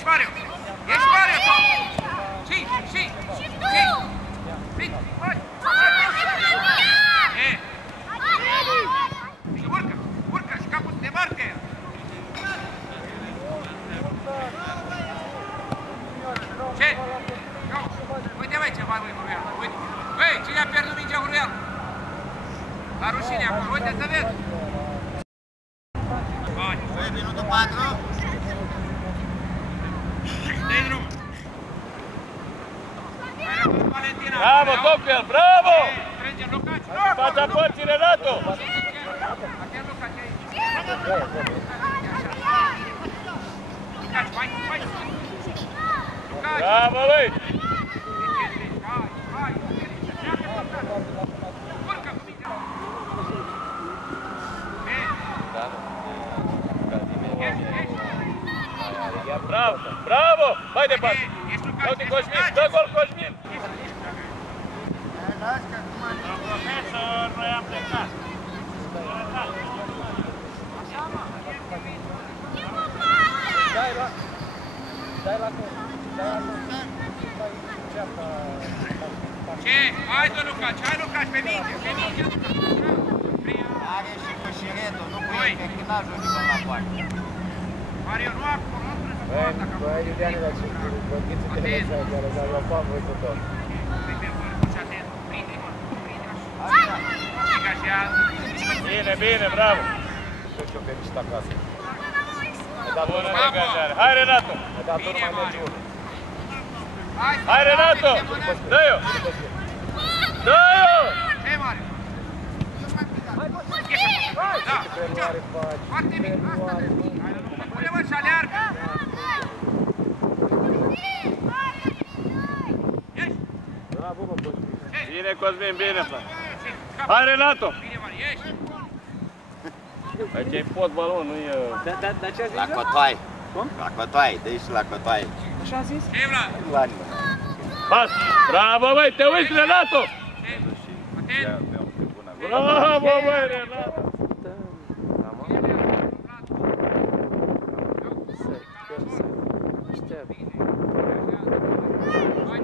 Ești Mario! Ești Mario! Și! Vin! Hai! Și urcă și capul de marcă! Ce? Uite mai ce fac Huruian, uite! Băi, cine a pierdut mingea Huruian? La rușine acolo, uite să vezi! Băi, minutul 4! Dă-i drumul! Bravo, Tocquel, bravo! Trece Lucaci! Fața părții, Renato! Lucaci, vai! Bravo lui! Hai! Urcă cu mine! Bravo, bravo! Mai departe! Uite Cosmin, dă gol Cosmin! Profesor, noi am plecat. Ce? Hai, tu, Lucaci, pe minge! Are și coșiretul, nu cu el, că n-a ajunge până la poartă. Mario, nu acolo, nu trebuie să poată acolo. Băi, Iuliane, dar ce băghiți de la Zagheară, dar eu fac voi cu tot. Prinde așa. Bine, bine, bravo! Știu ce-o fericit acasă. Bună degajare! Hai, Renato! Ai dat numai meci unul. Hai, Renato! Dă-i-o! Dă-i-o! Ce, Mario? Foarte bine, asta trebuie. Pune-mă și aleargă! Bravo, bă, Cosmin. Bine, Cosmin, bine, frate! Hai, Renato! Bine, Mario, ieși! Aici e fotbalul, nu e... Dar ce a zis? La cotoaie. Cum? La cotoaie, dă-i și la cotoaie. Așa a zis? Ce, Vlad? La nimeni. Pas! Bravo, băi, te uiți, Renato! Atent! Bravo, băi, Renato! Să șteargă. Hai,